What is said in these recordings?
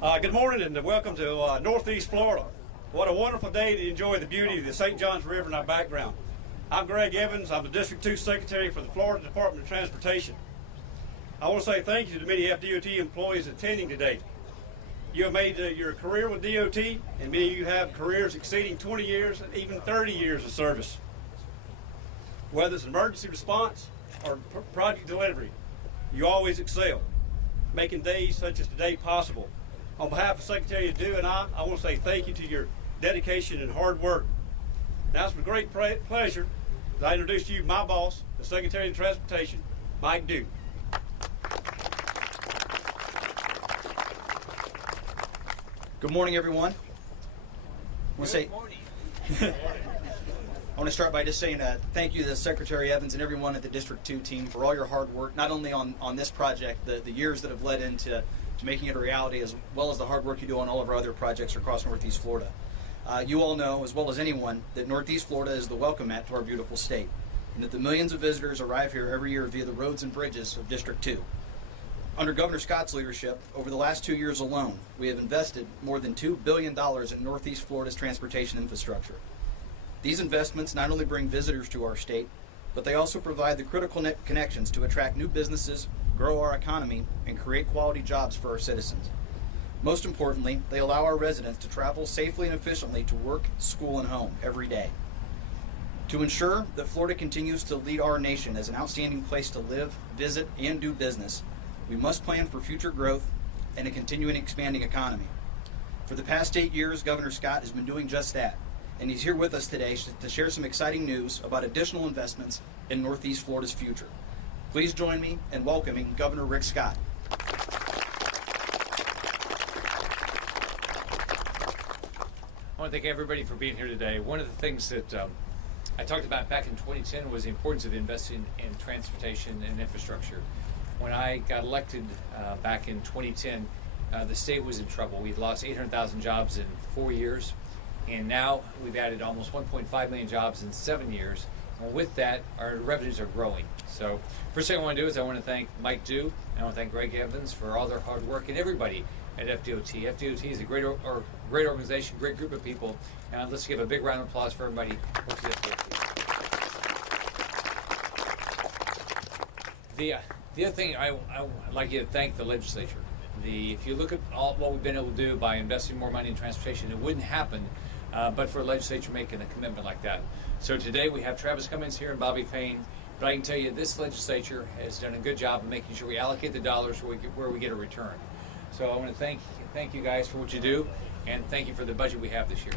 Good morning and welcome to Northeast Florida. What a wonderful day to enjoy the beauty of the St. Johns River in our background. I'm Greg Evans. I'm the District 2 Secretary for the Florida Department of Transportation. I want to say thank you to the many FDOT employees attending today. You have made your career with DOT, and many of you have careers exceeding 20 years and even 30 years of service. Whether it's emergency response or project delivery, you always excel, making days such as today possible. On behalf of Secretary Adu and I want to say thank you to your dedication and hard work. Now it's with great pleasure that I introduce to you my boss, the Secretary of Transportation, Mike Adu. Good morning, everyone. I want to start by just saying thank you to Secretary Evans and everyone at the District 2 team for all your hard work, not only on this project, the years that have led into making it a reality, as well as the hard work you do on all of our other projects across Northeast Florida. You all know, as well as anyone, that Northeast Florida is the welcome mat to our beautiful state, and that the millions of visitors arrive here every year via the roads and bridges of District 2. Under Governor Scott's leadership, over the last 2 years alone, we have invested more than $2 billion in Northeast Florida's transportation infrastructure. These investments not only bring visitors to our state, but they also provide the critical connections to attract new businesses, grow our economy, and create quality jobs for our citizens. Most importantly, they allow our residents to travel safely and efficiently to work, school, and home every day. To ensure that Florida continues to lead our nation as an outstanding place to live, visit, and do business, we must plan for future growth and a continuing expanding economy. For the past 8 years, Governor Scott has been doing just that, and he's here with us today to share some exciting news about additional investments in Northeast Florida's future. Please join me in welcoming Governor Rick Scott. I want to thank everybody for being here today. One of the things that I talked about back in 2010 was the importance of investing in transportation and infrastructure. When I got elected back in 2010, the state was in trouble. We'd lost 800,000 jobs in 4 years, and now we've added almost 1.5 million jobs in 7 years. And with that, our revenues are growing. So first thing I want to do is I want to thank Mike Adu, and I want to thank Greg Evans for all their hard work, and everybody at FDOT. FDOT is a great organization, great group of people, and let's give a big round of applause for everybody who works at FDOT. The other thing, I'd like you to thank the legislature. If you look at all what we've been able to do by investing more money in transportation, it wouldn't happen but for a legislature making a commitment like that. So today we have Travis Cummings here and Bobby Payne, but I can tell you this legislature has done a good job of making sure we allocate the dollars where we get a return. So I want to thank you guys for what you do, and thank you for the budget we have this year.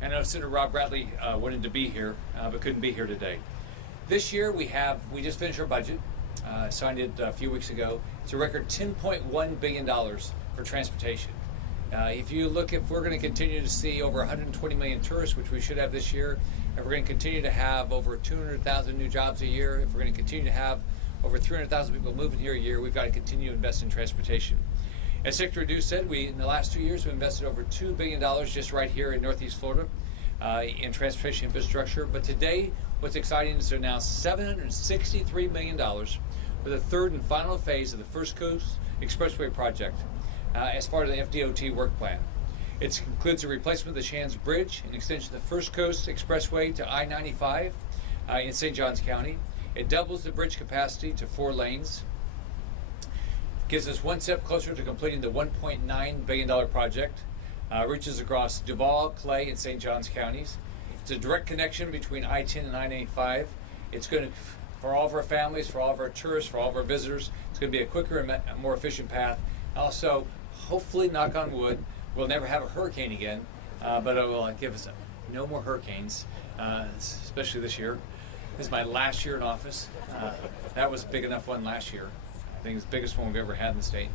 I know Senator Rob Bradley wanted to be here, but couldn't be here today. This year we just finished our budget, signed it a few weeks ago. It's a record $10.1 billion for transportation. If we're going to continue to see over 120 million tourists, which we should have this year, if we're going to continue to have over 200,000 new jobs a year, if we're going to continue to have over 300,000 people moving here a year, we've got to continue to invest in transportation. As Secretary Adu said, in the last 2 years, we invested over $2 billion just right here in Northeast Florida in transportation infrastructure. But today, what's exciting is to announce $763 million for the third and final phase of the First Coast Expressway project as part of the FDOT work plan. It includes a replacement of the Shands Bridge, an extension of the First Coast Expressway to I-95 in St. Johns County. It doubles the bridge capacity to 4 lanes. Gives us one step closer to completing the $1.9 billion project. Reaches across Duval, Clay, and St. Johns counties. It's a direct connection between I-10 and I-95. It's going to, for all of our families, for all of our tourists, for all of our visitors, it's going to be a quicker and more efficient path. Also, hopefully, knock on wood, we'll never have a hurricane again, but it will give us no more hurricanes, especially this year. This is my last year in office. That was a big enough one last year. I think it's the biggest one we've ever had in the state.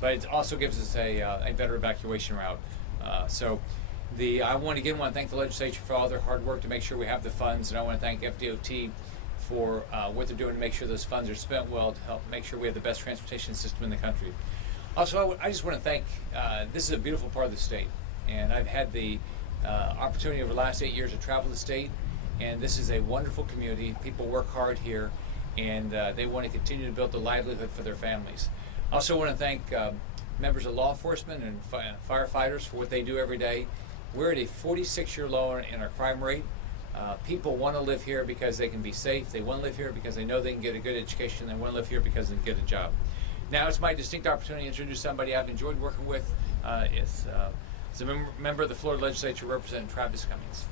But it also gives us a better evacuation route. I want to thank the legislature for all their hard work to make sure we have the funds, and I want to thank FDOT for what they're doing to make sure those funds are spent well to help make sure we have the best transportation system in the country. Also, I just want to thank, this is a beautiful part of the state, and I've had the opportunity over the last 8 years to travel the state, and this is a wonderful community. People work hard here, and they want to continue to build the livelihood for their families. I also want to thank members of law enforcement and firefighters for what they do every day. We're at a 46-year low in our crime rate. People want to live here because they can be safe. They want to live here because they know they can get a good education. They want to live here because they can get a job. Now it's my distinct opportunity to introduce somebody I've enjoyed working with. It's a member of the Florida Legislature, Representative Travis Cummings.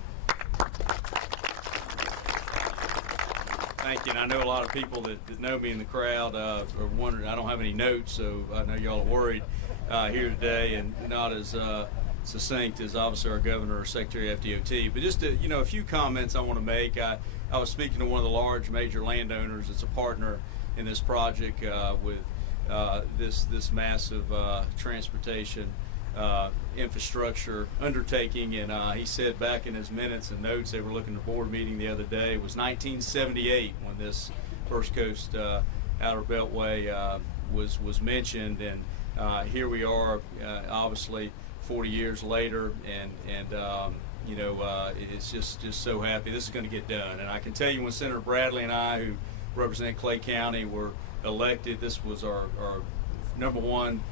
Thank you. And I know a lot of people that know me in the crowd are wondering. I don't have any notes, so I know y'all are worried here today and not as succinct as obviously our governor or secretary of FDOT. But just a few comments I want to make. I was speaking to one of the large major landowners that's a partner in this project with this massive transportation infrastructure undertaking, and he said back in his minutes and notes they were looking at a board meeting the other day, it was 1978 when this First Coast Outer Beltway was mentioned, and here we are, obviously 40 years later, and it's just so happy this is going to get done. And I can tell you, when Senator Bradley and I, who represent Clay County, were elected, this was our number one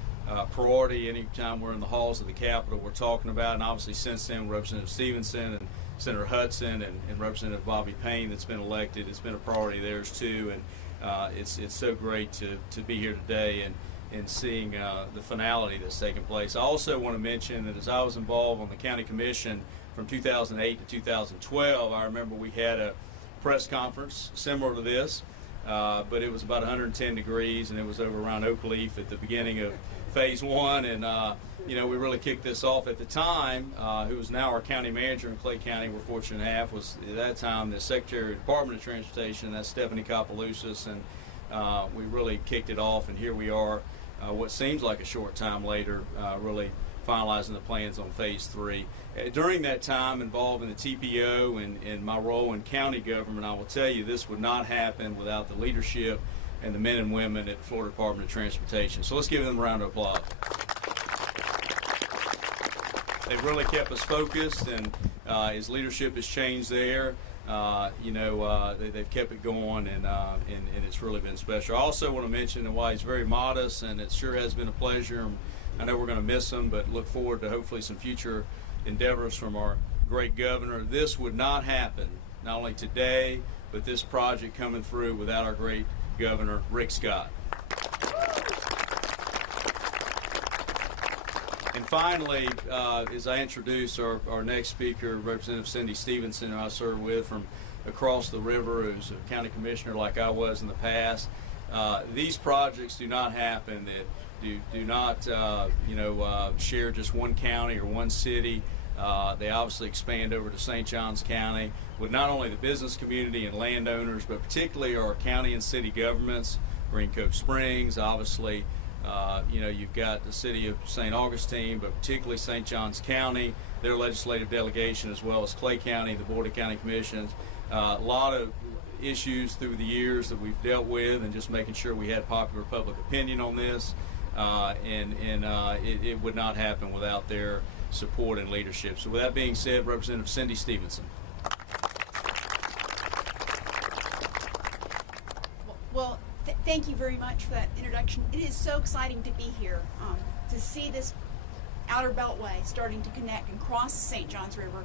priority. Anytime we're in the halls of the Capitol, we're talking about, and obviously since then, Representative Stevenson and Senator Hudson and Representative Bobby Payne that's been elected, it's been a priority of theirs too, and it's so great to be here today and seeing the finality that's taking place. I also want to mention that as I was involved on the County Commission from 2008 to 2012, I remember we had a press conference similar to this, but it was about 110 degrees, and it was over around Oakleaf at the beginning of Phase 1, and we really kicked this off at the time. Who is now our county manager in Clay County, we're fortunate to have, was at that time the Secretary of the Department of Transportation, that's Stephanie Kopeloussis, and we really kicked it off, and here we are, what seems like a short time later, really finalizing the plans on Phase 3. During that time involved in the TPO and my role in county government, I will tell you this would not happen without the leadership and the men and women at the Florida Department of Transportation. So let's give them a round of applause. They've really kept us focused, and his leadership has changed there. They've kept it going, and it's really been special. I also want to mention why he's very modest, and it sure has been a pleasure. I know we're going to miss him, but look forward to hopefully some future endeavors from our great governor. This would not happen, not only today, but this project coming through without our great Governor Rick Scott. And finally, as I introduce our next speaker, Representative Cindy Stevenson, who I serve with from across the river, who's a county commissioner like I was in the past. These projects do not happen that do not share just one county or one city. They obviously expand over to St. Johns County with not only the business community and landowners, but particularly our county and city governments. Green Cove Springs, obviously, you've got the city of St. Augustine, but particularly St. Johns County, their legislative delegation, as well as Clay County, the Board of County Commissions. A lot of issues through the years that we've dealt with, and just making sure we had popular public opinion on this. It would not happen without their support and leadership. So with that being said, Representative Cindy Stevenson. Well, thank you very much for that introduction. It is so exciting to be here, to see this Outer Beltway starting to connect and cross the St. Johns River.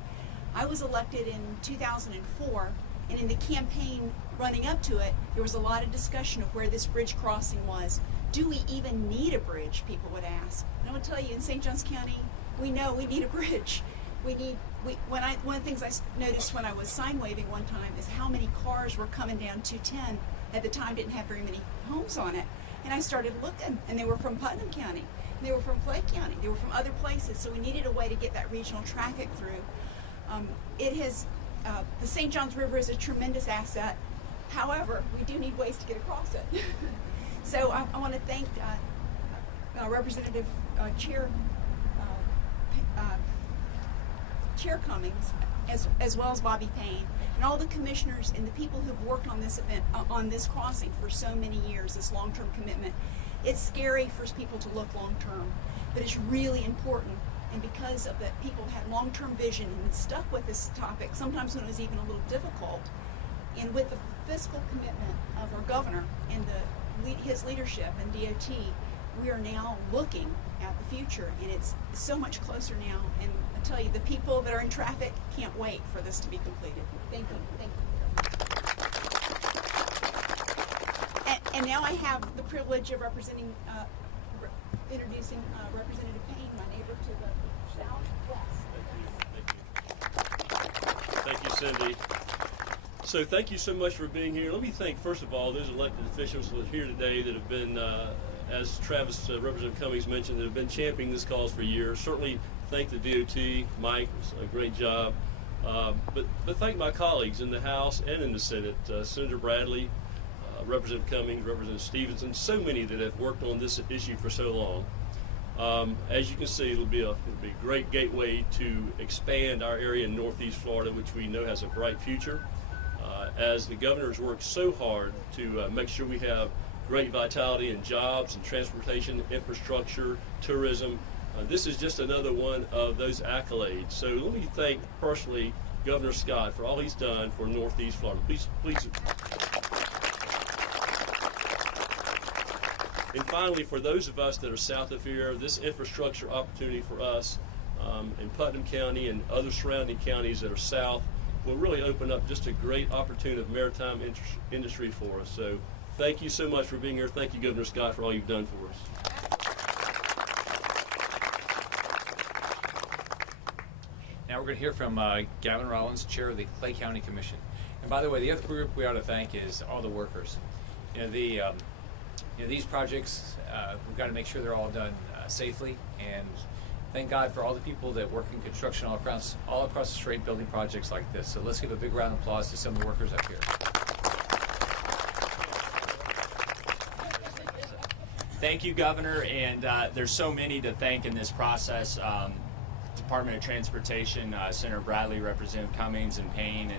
I was elected in 2004, and in the campaign running up to it, there was a lot of discussion of where this bridge crossing was. Do we even need a bridge, people would ask. And I would tell you, in St. Johns County, we know we need a bridge. One of the things I noticed when I was sign waving one time is how many cars were coming down 210. At the time, didn't have very many homes on it. And I started looking, and they were from Putnam County, they were from Clay County, they were from other places, so we needed a way to get that regional traffic through. The St. Johns River is a tremendous asset. However, we do need ways to get across it. So I want to thank Representative Chair Cummings, as well as Bobby Payne, and all the commissioners and the people who've worked on this event, on this crossing for so many years, this long-term commitment. It's scary for people to look long-term, but it's really important. And because of that, people had long-term vision and stuck with this topic, sometimes when it was even a little difficult. And with the fiscal commitment of our governor and his leadership and DOT, we are now looking at the future, and it's so much closer now. And I tell you, the people that are in traffic can't wait for this to be completed. Thank you. Thank you. And now I have the privilege of introducing Representative Payne, my neighbor to the southwest. Thank you, Cindy. So thank you so much for being here. Let me thank, first of all, those elected officials that are here today that have been, as Travis, Representative Cummings mentioned, that have been championing this cause for years. Certainly thank the DOT, Mike, it was a great job. But thank my colleagues in the House and in the Senate, Senator Bradley, Representative Cummings, Representative Stevenson, so many that have worked on this issue for so long. As you can see, it'll be a great gateway to expand our area in Northeast Florida, which we know has a bright future. As the governor's worked so hard to make sure we have great vitality in jobs and transportation, infrastructure, tourism, this is just another one of those accolades. So let me thank personally Governor Scott for all he's done for Northeast Florida. Please. And finally, for those of us that are south of here, this infrastructure opportunity for us in Putnam County and other surrounding counties that are south will really open up just a great opportunity of maritime industry for us. So thank you so much for being here. Thank you, Governor Scott, for all you've done for us. Now we're going to hear from Gavin Rollins, Chair of the Clay County Commission. And by the way, the other group we ought to thank is all the workers. These projects, we've got to make sure they're all done safely, and thank God for all the people that work in construction all across the strait building projects like this. So let's give a big round of applause to some of the workers up here. Thank you, Governor, and there's so many to thank in this process. Department of Transportation, Senator Bradley, Representative Cummings, and Payne,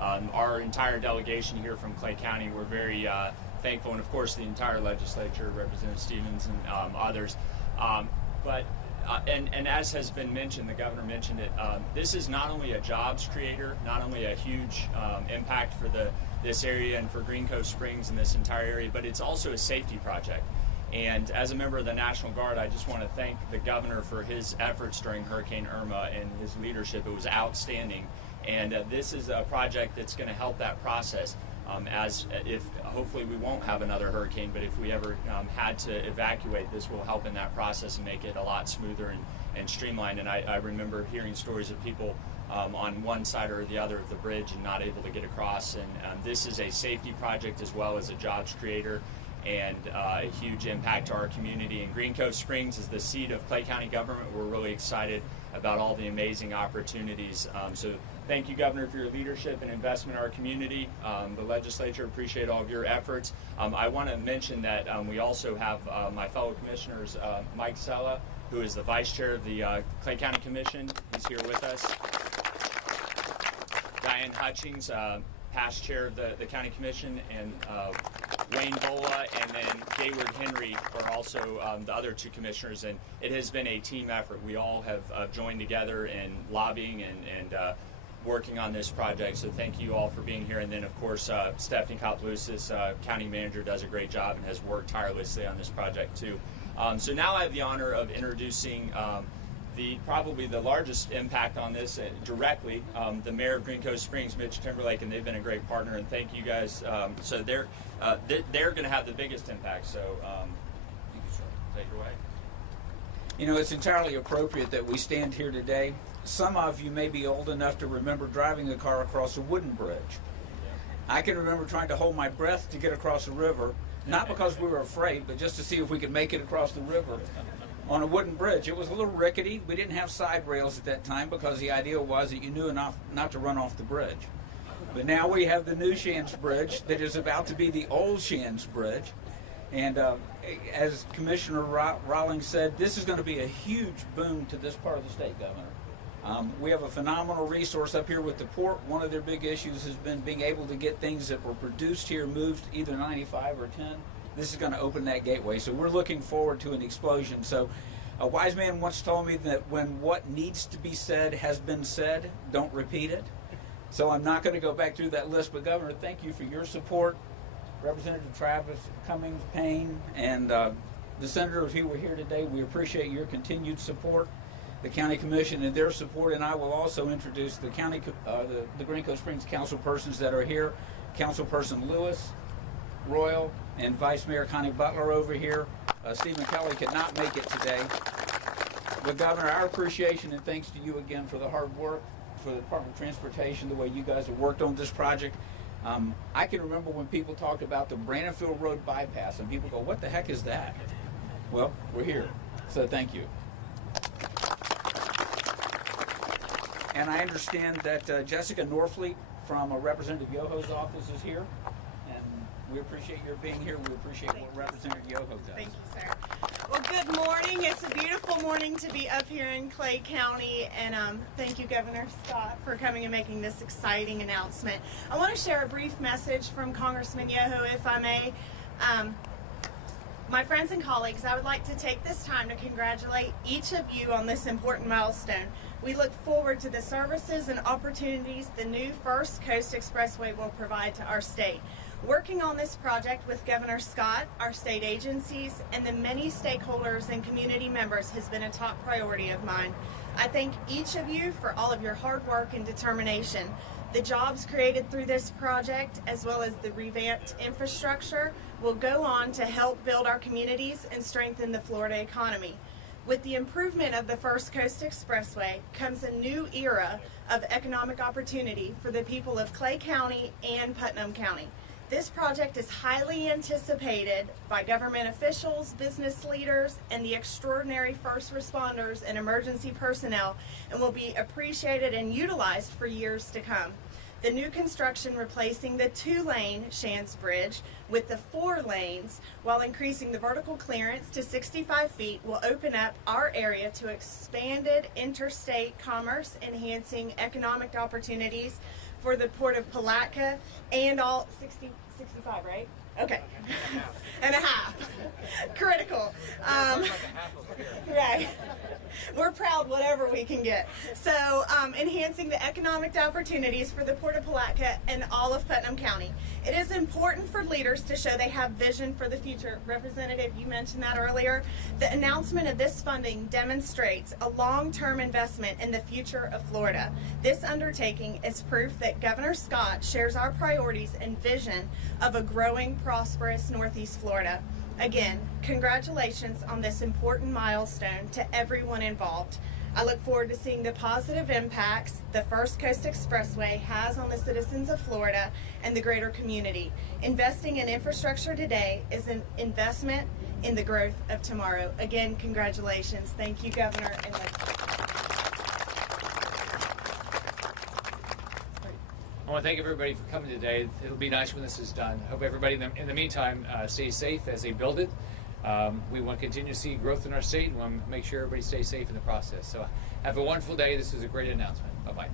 and our entire delegation here from Clay County. We're very thankful, and of course the entire legislature, Representative Stevens and others. And as has been mentioned, the governor mentioned it, this is not only a jobs creator, not only a huge impact for this area and for Green Cove Springs and this entire area, but it's also a safety project. And as a member of the National Guard, I just want to thank the governor for his efforts during Hurricane Irma and his leadership. It was outstanding. And this is a project that's going to help that process. As if hopefully we won't have another hurricane, but if we ever had to evacuate, this will help in that process and make it a lot smoother and streamlined. And I remember hearing stories of people on one side or the other of the bridge and not able to get across. And this is a safety project as well as a jobs creator and a huge impact to our community. And Green Cove Springs is the seat of Clay County government. We're really excited about all the amazing opportunities. So thank you, Governor, for your leadership and investment in our community. The legislature appreciate all of your efforts. I want to mention that we also have my fellow commissioners, Mike Sella, who is the vice chair of the Clay County Commission. He's here with us. Diane Hutchings, past chair of the County Commission, and Wayne Bola, and then Gayward Henry are also the other two commissioners, and it has been a team effort. We all have joined together in lobbying and working on this project, so thank you all for being here. And then, of course, Stephanie Koplousis, county manager, does a great job and has worked tirelessly on this project too. So now I have the honor of introducing probably the largest impact on this directly, the mayor of Green Cove Springs, Mitch Timberlake, and they've been a great partner, and thank you guys. So they're going to have the biggest impact, so you can take it away. You know, it's entirely appropriate that we stand here today. Some of you may be old enough to remember driving a car across a wooden bridge. I can remember trying to hold my breath to get across a river, not because we were afraid, but just to see if we could make it across the river on a wooden bridge. It was a little rickety. We didn't have side rails at that time because the idea was that you knew enough not to run off the bridge. But now we have the new Shands Bridge that is about to be the old Shands Bridge. And as Commissioner Rawlings said, this is going to be a huge boon to this part of the state, Governor. We have a phenomenal resource up here with the port. One of their big issues has been being able to get things that were produced here moved either 95 or 10. This is going to open that gateway. So we're looking forward to an explosion. So a wise man once told me that when what needs to be said has been said, don't repeat it. So I'm not going to go back through that list, but Governor, thank you for your support. Representative Travis Cummings Payne and the senators who were here today, we appreciate your continued support. The County Commission and their support, and I will also introduce the county, the Green Cove Springs council persons that are here. Councilperson Lewis, Royal, and Vice Mayor Connie Butler over here. Stephen Kelly could not make it today. But Governor, our appreciation and thanks to you again for the hard work, for the Department of Transportation, the way you guys have worked on this project. I can remember when people talked about the Brandonfield Road bypass, and people go, what the heck is that? Well, we're here, so thank you. And I understand that Jessica Norfleet from Representative Yoho's office is here, and we appreciate your being here. We appreciate what Representative Yoho does. Thank you, sir. Well, good morning. It's a beautiful morning to be up here in Clay County, and thank you, Governor Scott, for coming and making this exciting announcement. I want to share a brief message from Congressman Yoho, if I may. My friends and colleagues, I would like to take this time to congratulate each of you on this important milestone. We look forward to the services and opportunities the new First Coast Expressway will provide to our state. Working on this project with Governor Scott, our state agencies, and the many stakeholders and community members has been a top priority of mine. I thank each of you for all of your hard work and determination. The jobs created through this project, as well as the revamped infrastructure, will go on to help build our communities and strengthen the Florida economy. With the improvement of the First Coast Expressway comes a new era of economic opportunity for the people of Clay County and Putnam County. This project is highly anticipated by government officials, business leaders, and the extraordinary first responders and emergency personnel, and will be appreciated and utilized for years to come. The new construction replacing the 2-lane Shands Bridge with the 4 lanes, while increasing the vertical clearance to 65 feet, will open up our area to expanded interstate commerce, enhancing economic opportunities for the Port of Palatka and all 65, right? Okay. And a half. Critical. Right. We're proud whatever we can get. So enhancing the economic opportunities for the Port of Palatka and all of Putnam County. It is important for leaders to show they have vision for the future. Representative, you mentioned that earlier. The announcement of this funding demonstrates a long-term investment in the future of Florida. This undertaking is proof that Governor Scott shares our priorities and vision of a growing, prosperous Northeast Florida. Again, congratulations on this important milestone to everyone involved. I look forward to seeing the positive impacts the First Coast Expressway has on the citizens of Florida and the greater community. Investing in infrastructure today is an investment in the growth of tomorrow. Again, congratulations. Thank you, Governor. And I want to thank everybody for coming today. It'll be nice when this is done. Hope everybody in the meantime stays safe as they build it. We want to continue to see growth in our state and want to make sure everybody stays safe in the process. So have a wonderful day. This is a great announcement. Bye-bye.